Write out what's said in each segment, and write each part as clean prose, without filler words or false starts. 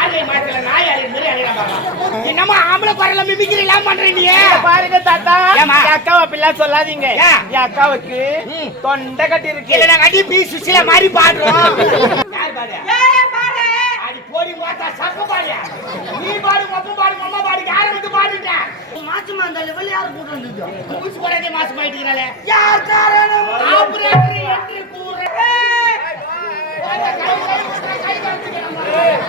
ஆளை மாத்தல நாய் அடி மாதிரி அடிறாங்க. என்னமா ஆம்பளை குரல்ல மிமிக்ரிலாம் பண்றீங்க? பாருங்க தாத்தா, என் அக்காவை அப்படிலாம் சொல்லாதீங்க. என் அக்காவுக்கு தொண்டை கட்டி இருக்கு. இல்ல நாங்க அடி பி சுசிலா மாதிரி பாடுறோம். யார் பாடு? அடி போடி மாத்தா சக்க பாடியா. நீ பாடு மொப்ப பாடு மம்மா பாடு யார வந்து பாடுட்ட? மாசமா அந்த லெவல் யார் போட்டு வந்தீங்க? மூச்சு போடாதே மாசமா ஆயிட்டீங்கறானே. யார் காரணம்? ஆபரேட்டர் என்று கூற. கை காமிக்கிறேன்.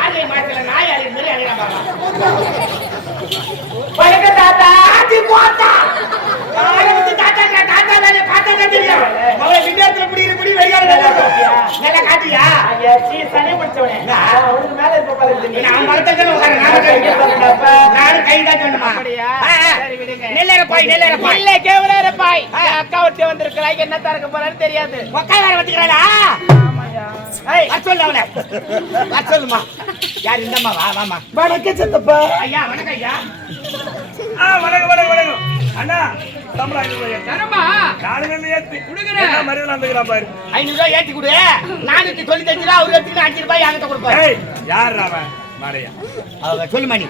ஆளை மாத்தல நாய் அடி மாதிரி அடிறாங்க. பழக்க தாத்தா அடி போட்டா. வந்து தாத்தா தாத்தா தானே பார்த்தா தான் தெரியும். அவளை வித்தியாசத்துல புடி வெளியால நல்லா காட்டியா? ஐயா சீ சனி பிடிச்சவனே. அவனுக்கு மேல இருக்க பாருங்க. நான் மரத்தல உட்கார்றேன். நான் கை தான் சொன்னமா. சரி விடுங்க. நெல்லற பாய் இல்ல கேவலற பாய். அக்கா ஒட்டி வந்திருக்கறாங்க என்ன தரக்க போறான்னு தெரியாது. ஒக்காய் வர வந்துக்கறாளா? ஆமாயா. ஏய் அச்சொல்ல அவளே. அச்சொல்லுமா. யார் இந்தம்மா வாமா. வணக்கம் சித்தப்பா. ஐயா வணக்கம் ஐயா. வணக்கம் அண்ணா தமிழா தரமா காலையில ஏத்தி குடுக்குறேன். என்ன மரியாதை வந்துக்கறா பாரு. 500 ரூபாய் ஏத்தி குடு. 495 ரூபாய் அவர் எடுத்து 5 ரூபாய் என்கிட்ட கொடுப்பாரு. ஏய் யார் அவன்? மாரியா. அவங்க சொல்லு மணி.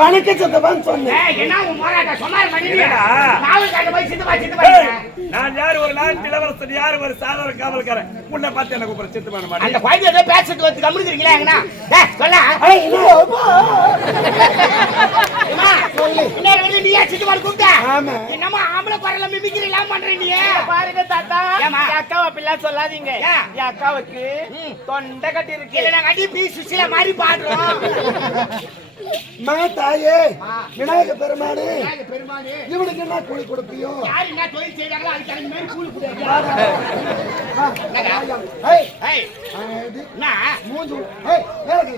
வணக்கம் சித்தப்பான்னு சொன்னேன். ஏய் என்ன உன் மோராட்ட சொன்னார் மணி. என்னடா? நாவல் காட்ட போய் சித்தப்பா நான் யார் ஒரு நாட்டு இளவரசன் யார் ஒரு சாதாரண காவல்காரன். உன்னை பார்த்து என்ன கூப்பிடுற சித்தப்பான மாதிரி. அந்த குழந்தை ஏதோ பேசிட்டு வந்து கம்முனுக்கிறீங்களா எங்கனா? ஏய் சொல்ல. ஏய் அம்மா சொல்லு. இன்னொரு வந்து நீ சித்தப்பா கூப்பிட்ட? ஆமா. என்னமா ஆம்பளை குரல்ல மிமிக்ரிலாம் பண்றீங்க? பாருங்க தாத்தா, என் அக்காவை அப்படிலாம் சொல்லாதீங்க. என் அக்காவுக்கு தொண்டை கட்டி இருக்கு. இல்ல நாங்க அடி பி சுசிலா மாதிரி பாடுறோம். தாயே விநாயகர் பெருமானே பெருமானே இவனுக்கு என்ன கூலி கொடுப்பியோ? யாரு என்ன தொழில் செய்றாங்களோ அதுக்கு அந்த மாதிரி கூலி கொடுங்க. ஏய் ஏய் நான் மூஞ்சு ஏய் வேற கை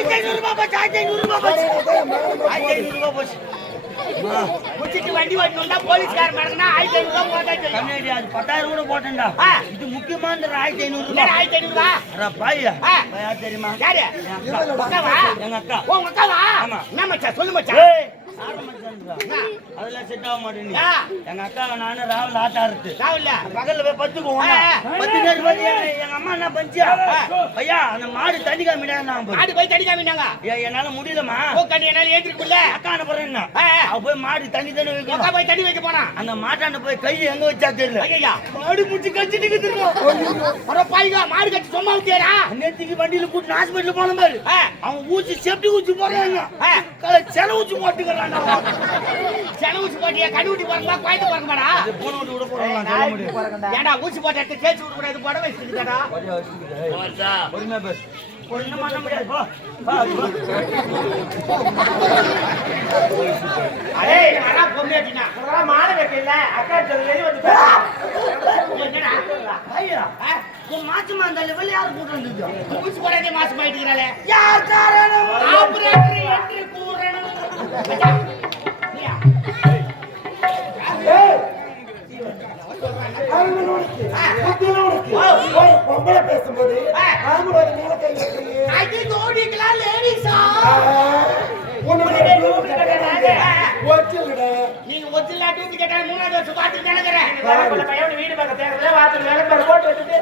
500 ரூபாய் போச்சு. குச்சிட்டு வண்டி ஓட்டணும்னா போலீஸ்கார மடங்கனா 1500 ரூபாய் போட்டாச்சு. கண்ணாடி அது 10000 கூட போட்டேன்டா. இது முக்கியமான 1500 இல்ல 1500 ரூபாய். அட பாய்யா. யார் தெரியுமா? யாரு? அக்காவா? எங்க அக்கா. உங்க அக்காவா? ஆமா. என்ன மச்சான் சொல்லு மச்சான். ஏய் அதெல்லாம் செட் ஆக மாட்டேன். எங்க அக்கா நானும் ராவல் ஆட்டாருது ராவல்ல பகல்ல போய் பத்துக்குவோம். 10 நேரம் வந்து எங்க அம்மா என்ன பண்ணியா ஐயா அந்த மாடு தண்ணி காமிடா. மாடு போய் தண்ணி காமினாங்க. என்னால முடியலமா. கண்ணி என்னால ஏத்திருக்குல்ல. அக்கா அனுப்புறேன் என்ன அவ போய் மாடு தண்ணி வைக்கணும். அக்கா போய் தண்ணி வைக்க போனா அந்த மாட்டாண்ட போய் கை எங்க வச்சா தெரியல. ஐயா மாடு முச்சி கச்சிட்டு அட பாய்ங்க மாடு கட்டி சும்மா விட்டியாடா? நேத்திக்கு வண்டியில கூட்டி ஹாஸ்பிடல்ல போன பாரு. அவன் ஊசி சேஃப்டி ஊசி போறாங்க. செல ஊசி போட்டுக்கறான். சென ஊசி போட்டியா? கண்ணு ஊட்டி போறமா கோயத்து போறமாடா? போன ஊட்டி விட போறாங்க. ஏடா ஊசி போட்ட எடுத்து தேய்ச்சி விட கூடாது போட வச்சிருக்கடா. பொறுமையா பேசு. ஒண்ணு பண்ண முடியாது போ. அடேய் அண்ணா பொம்மையாட்டினா. அப்புறம் மாலை வெட்டல. அக்கா வெளிய வந்து என்னடா சொல்றா? ஐயா மாசமா அந்த லெவல் யார் போட்டு வந்தீங்க? ஊசி போடாதே மாசமா ஆயிட்டீங்கறானே. யார் காரணம்? ஆபரேட்டர் என்று கூறணும். நீயா? ஏய் உனக்கு புத்தியெல்லாம் உனக்கு ஒரு பொம்பளை பேசும்போது ஆம்பளை மேல கை வைக்கிறீங்க அது தோடிக்கலாம் லேடிஸா நீங்க ஒத்திலா டூபி கேட்டா மூணாவது வருஷம் பாத்து நினைக்கிறேன் பையன் வீடு பக்கம் தேர்தல வாசல் வேலை போட்டு வச்சுட்டு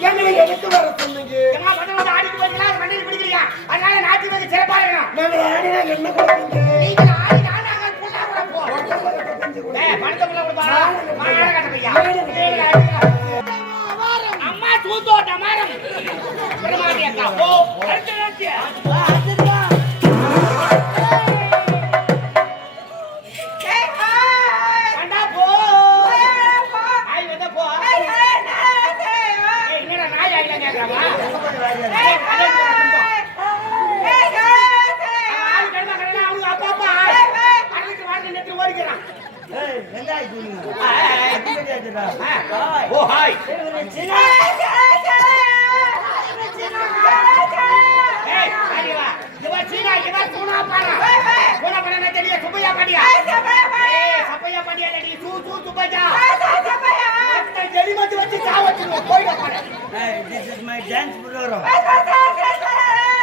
எங்களை எடுத்து வர சொன்னீங்க ஆடிட்டு போய்க்கலாம் மண்ணில் பிடிக்கலையா அதனால நாட்டு வந்து சிறப்பா இருக்கணும் நாங்கள் ஆடினா என்ன கொடுப்பீங்க நீங்க ஆடி நாங்க புள்ளா கூட போ பணத்தை புள்ள கொடுப்பா மாற கட்டமையா அம்மா தூத்தோட்ட மரம் பிரமாதியக்கா போ ஓ ஹாய் ஏய் அடிவா இவா சீனா இவா சூனா பாரா கோனா பண்ணன தெரிய சுப்பையா பாடியா ஏய் சப்பையா பாடியா லடி சூ சூ சுப்பையா சப்பையா அத்த ஜெலி மத்து வச்சு சாவச்சு போய்ட பாரு Hey, this is my dance program.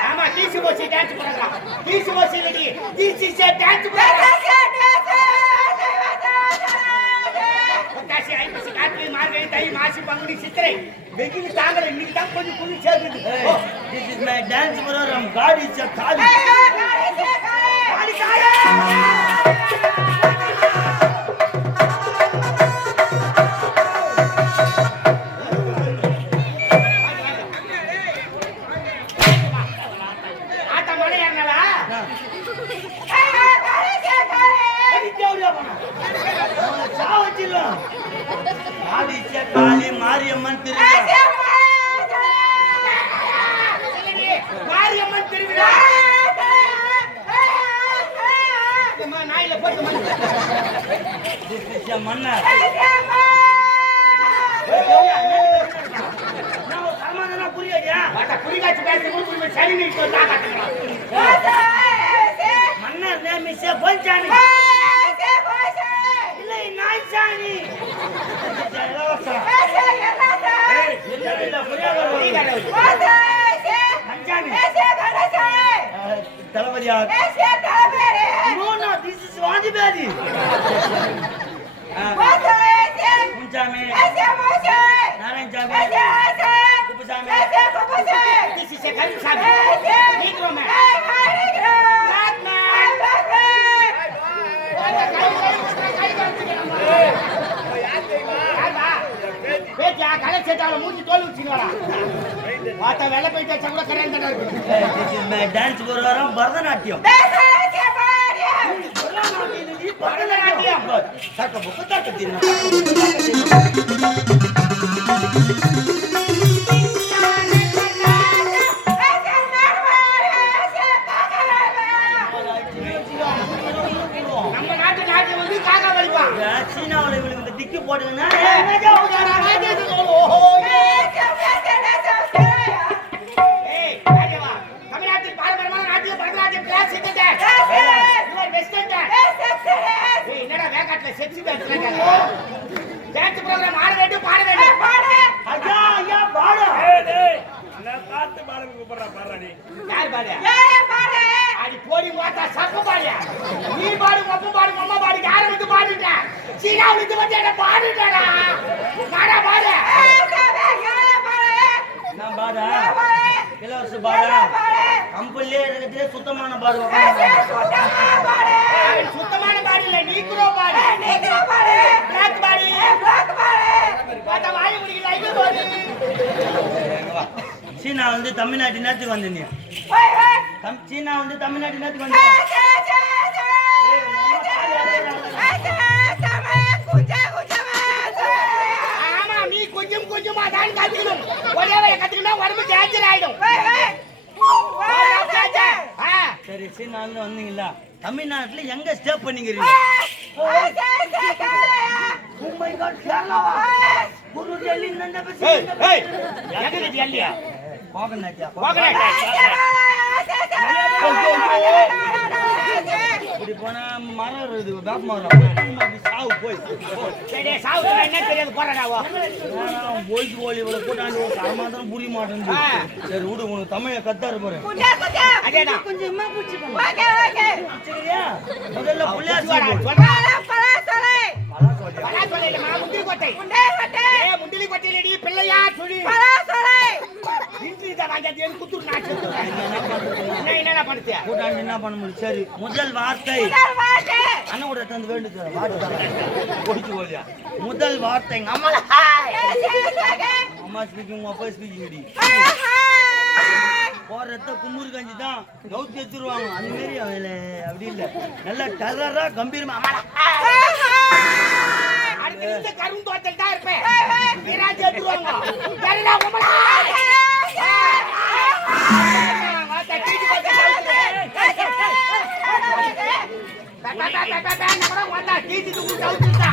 ஆமா டிசி போசி டான்ஸ் பண்றாங்க டிசி போசி லடி டிசி சே டான்ஸ் பண்றாங்க காசி ஐப்பசி கார்த்திகை மார்கழி தை மாசி பங்குனி சித்திரை வெயில் தாங்கல இன்னைக்கு தான் கொஞ்சம் குளிர் சேர்க்குது This is my dance program. God is a Kali. காளி காளி ஆட்ட மலை ஏறனவா God is a Kali Mariamman திருவிழா. மாரியம்மன் திருவிழா நாயில போட்டு This is a மன்னர். புரியாதியா புரிகாட்சி பேசும்போது சரி நீட்டு மன்னர் நேம் இஸ் பஞ்சானி இல்லை நாய்சானி தளபதியா no this is Vanjibedhi Munusamy Narayanasamy Kuppusamy This is a Kalisami. Negro man. Black man. பேச்சா கலை சேட்டால மூஞ்சி தோல் வச்சுங்களா பார்த்தா வெள்ள போயிட்டா கூட கரையான் தானே இருக்கு This is my dance program Bharatanatyam Bharatanatyam தக்க புக்கு தக்க தின்ன நம்ம நாட்டு நாட்டியம் வந்து காக்கா வலிப்பான் சீனாவில் இவளுக்கு இந்த டிக்கி போட்டுங்கன்னா தமிழ்நாட்டில் பாரம்பரியமான நாட்டியம் பரதநாட்டியம் கிளாஸ் என்னடா வேகாட்டுல செக்ஸி டான்ஸ் ப்ரோக்ராம் ஆட வேண்டும் பாட வேண்டும் ஐயா ஐயா பாடு நான் பார்த்து பாடுங்க கூப்பிடுறா பாடுறா நீ யார் பாடு அடி போடி மாட்டா சக்க பாடியா நீ பாடு மொப்ப பாடு மம்மா பாடு யார வந்து பாடுட்ட சீனா வந்து வந்து என்ன பாடுடா நானா பாடு நான் பாடா இலவச பாடா கம்பல்லே இருக்கிறதே சுத்தமான பாடு சுத்தமான பாடு இல்ல நீக்குறோ பாடு பிளாக் பாடு பாத்தா வாய் முடிக்கல ஐயோ பாடு சீனா வந்து தமிழ்நாட்டு நேரத்துக்கு வந்தீங்க சீனா வந்து தமிழ்நாட்டு நேரத்துக்கு வந்தீங்க ஆமா நீ கொஞ்சம் கொஞ்சமா தான் கத்துக்கணும் ஒரே வேலை கத்துக்கினா உடம்பு கேன்சர் ஆயிடும் சரி சீனா வந்து வந்தீங்களா தமிழ்நாட்டுல எங்க ஸ்டே பண்ணிக்கிறீங்க குரு டெல்லி நந்த ஏய் ஏய் எங்க ஜல்லியா கோகனட்டியா இப்படி போனா மரம் இருக்குது வேப்ப மரம் சாவு போய் சரி சாவுக்கு என்ன தெரியாது போறடாவோ போயிட்டு கோழி இவ்வளோ கூட்டாண்டி ஒரு மாத்திரம் புரிய மாட்டேங்குது சரி விடு உனக்கு தமிழை கத்தாரு போறேன் அதேதான் கொஞ்சமா பிடிச்சிக்கோ சரியா முதல்ல புள்ளையார் முண்டிலி கொட்டையிலடி பிள்ளையா சொல்லி என்ன பண்ணுத்தியா கூட்டாண்டி என்ன பண்ண முடியும் சரி முதல் வார்த்தை அண்ணன் கூட தந்து வேண்டுது போயிட்டு கோழியா முதல் வார்த்தை அம்மா ஸ்பீக்கிங் அப்பா ஸ்பீக்கிங் போறத கும்பூர் கஞ்சி தான் கவுத்தி எடுத்துருவாங்க அந்த மாரி அவள அப்படி இல்ல நல்லா டரரா கம்பீரமா அடுத்து கரும் தோட்டல் தான் இருப்பேன் விராஜ் எடுத்துருவாங்க கரலா உமலா வாடா கீச்சு போட்டு நம்ம வாடா கீச்சு தூக்கு தவுத்துடா